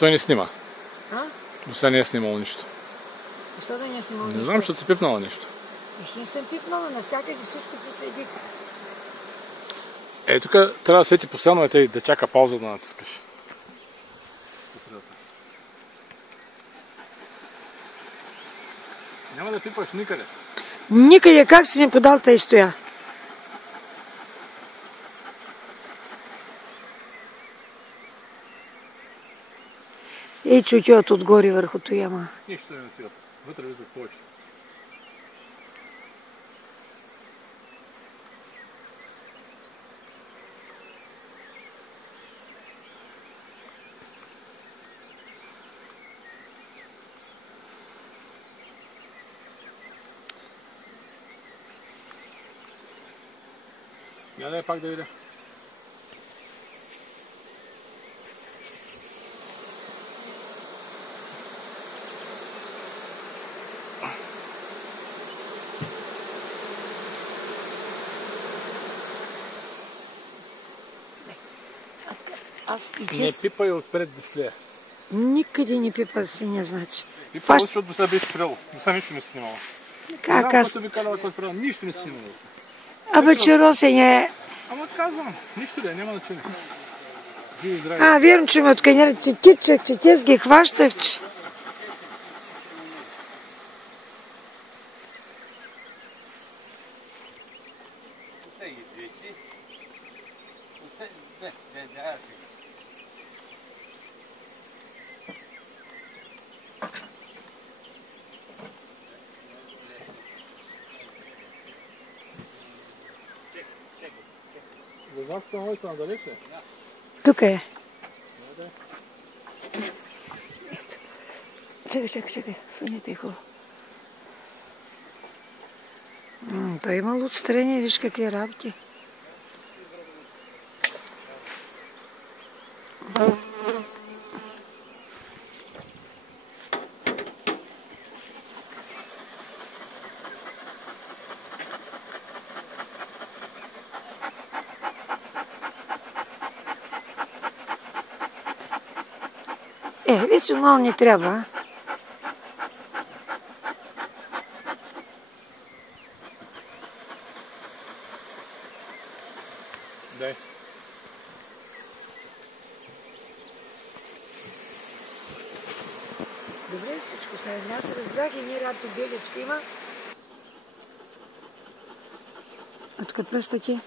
Защо не снима? А? До сега не е снимало нищо. Защо да не е снимало нищо? Не знам, защото си пипнала нещо. Нищо не съм пипнала, навсякъде всичко проследих. Тук трябва да свети постоянно да чака пауза да натискаш. Няма да пипаш никъде. Никъде, как си ми подал тъй стоя? Ей, че отиват отгоре върху тояма. Нищо не отиват. Вътре влизат повече. Я дай пак да видя. Не пипай отпред дисплея. Никъде не пипа синя, значи. Пипай, защото до сега беше спряло. До сега нищо не си снимала. Как аз? Когато би казала, който спряла, нищо не си снимала. Абе, че Росене... Ама казвам, нищо да е, няма значение. Вярно, че ме откънерят, че те ги хващах, че... Знак становица надалече? Тук е. Чакай. Фънете хубаво. Той имало отстрани, виж какви работи. Вече много не трябва. Дай. Добре всичко сега. Аз разбрах и ние рядко беличка има. А тук пръстъки.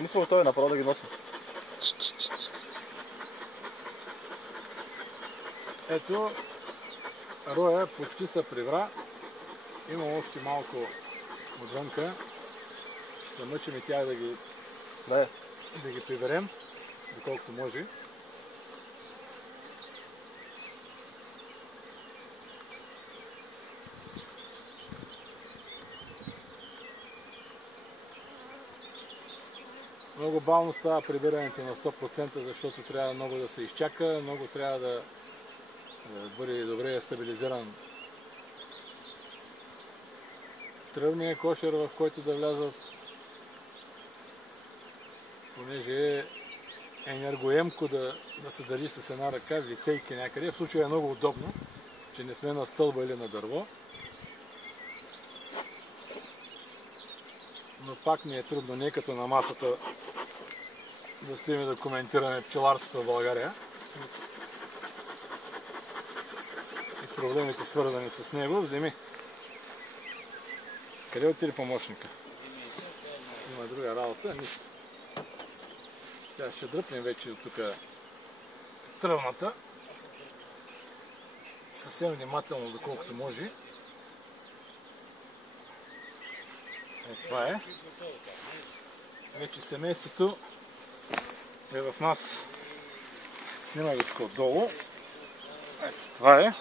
Мисля, той е направо да ги носи. Ето, роя почти се прибра. Има още малко отвънка. Ще се мъчим и тях да ги приберем, доколкото може. Много бавно става прибирането на 100%, защото трябва много да се изчака, много трябва да бъде добре стабилизиран тръвния кошер, в който да влязат, понеже е енергоемко да се държи с една ръка, висейки някъде. В случая е много удобно, че не сме на стълба или на дърво. Но пак ни е трудно, не като на масата да стоим да коментираме пчеларството в България и проблемите свързани с него. Вземи. Къде отиде помощника? Има друга работа, нищо. Сега ще дръпнем вече от тук тръвната. Съвсем внимателно, доколкото може. Това е. Вече семейството е в нас. Снимай го тук отдолу. Това е.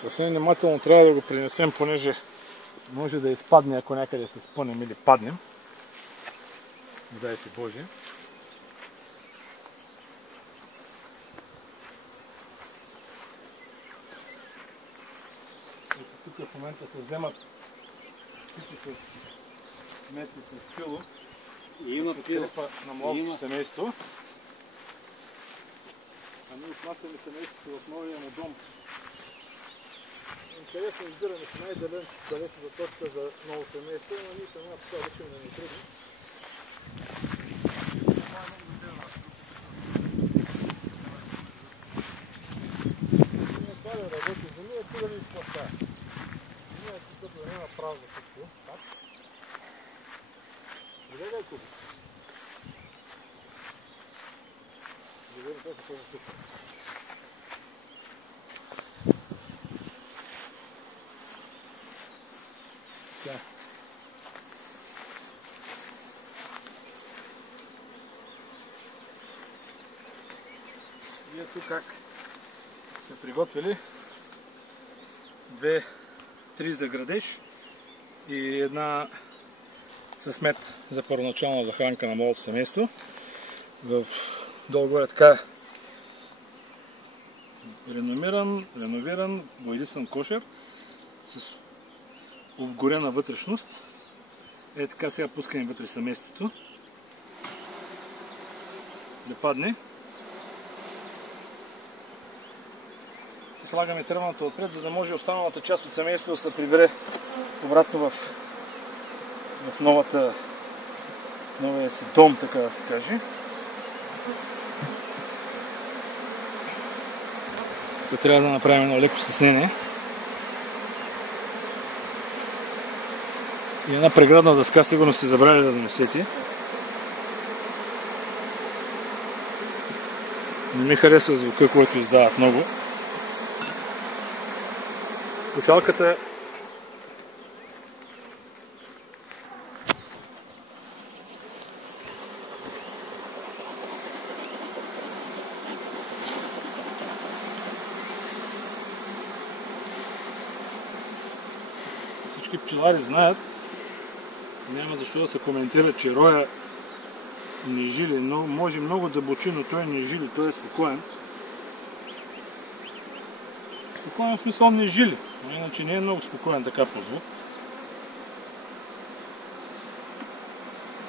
Съвсем внимателно трябва да го принесем, понеже може да изпадне, ако някъде се спънем или паднем. Дай си Боже. Тук в момента се вземат купи с мети с пило. И има пило. На младото семейство. А ние отнасяме семейството в новия му дом. Интересно избираме си най-далеч за точка за ново семейство, но ние самия това решим да ни трудно. Това да работи за ние, тук да ни изплащава. Ние си като да няма празно всичко. Так? Къде да е тук? Да видим какво се случва. И ето как са приготвили 2-3 за градеж и една с мед за първоначална захранка на моето семейство. В долу е така реновиран, боядисан кошер с обгорена вътрешност. Е така сега пускаме вътре семейството да падне. Слагаме тръбната отпред, за да може останалата част от семейството да се прибере обратно в новия си дом, така да се каже. Тук трябва да направим едно леко стеснение. И една преградна дъска, сигурно сте забрали да донесете. Не ми харесва звука, който издават много. Пушалката всички пчелари знаят, няма защо да се коментира, че роя не жили, но може много да бочи, но той не жили, той е спокоен. Спокоен в смисъл не жили, но иначе не е много спокоен така по звук.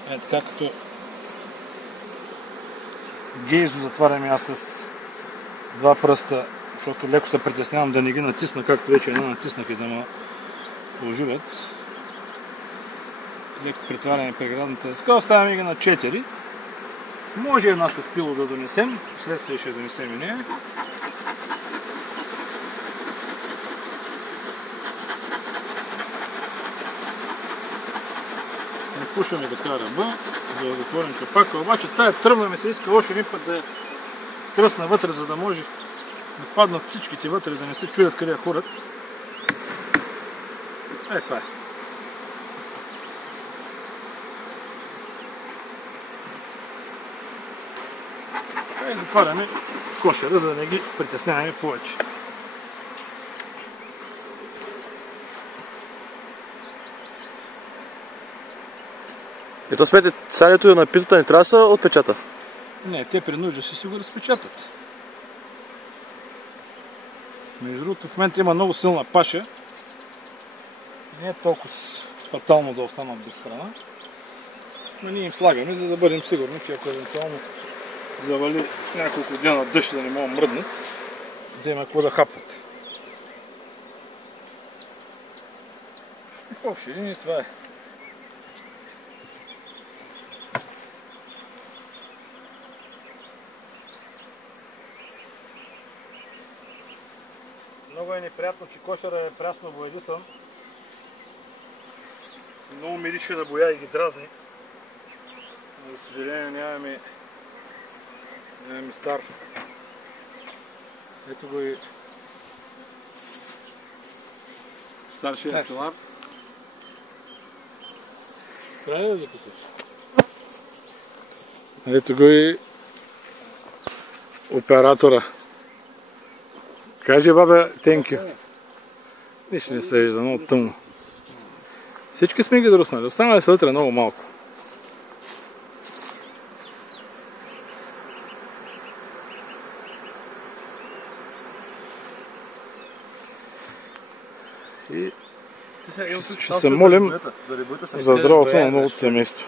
Е така като гейзо затварям аз с два пръста, защото леко се притеснявам да не ги натисна, както вече една натиснах и да ме поживят. Леко притваряме преградната дъска, оставяме ги на 4. Може една с пило да донесем, следствие ще донесем и нея. Пушваме така ръба, за да затворим капака, обаче тая тръбна ми се иска още един път да я тръсна вътре, за да може да паднат всичките вътре, да не се чуят къде ходят. Това е. И затваряме кошера, за да не ги притесняваме повече. Ето смете, садето и на питата не трябва да се отпечата? Не, те при нужда си го разпечатат. Между другото, в момента има много силна паша. Не е толкова фатално да останат без храна. Но ние им слагаме, за да бъдем сигурни, че ако евентуално завали няколко дена дъжд, да не могат мръднат, да има какво да хапват. И в общи линии това е. Много е неприятно, че кошера е прясно боядисан. Много мирише на боя и ги дразни. За съжаление нямаме стар. Ето го и старшия пчелар. Трябва да записаш. Ето го и оператора. Кажи, бабе, thank you. Нищо не се вижда, много тъмно. Всички сме ги друснали, останали са вътре много малко. И ще се молим за здравото на новото семейство.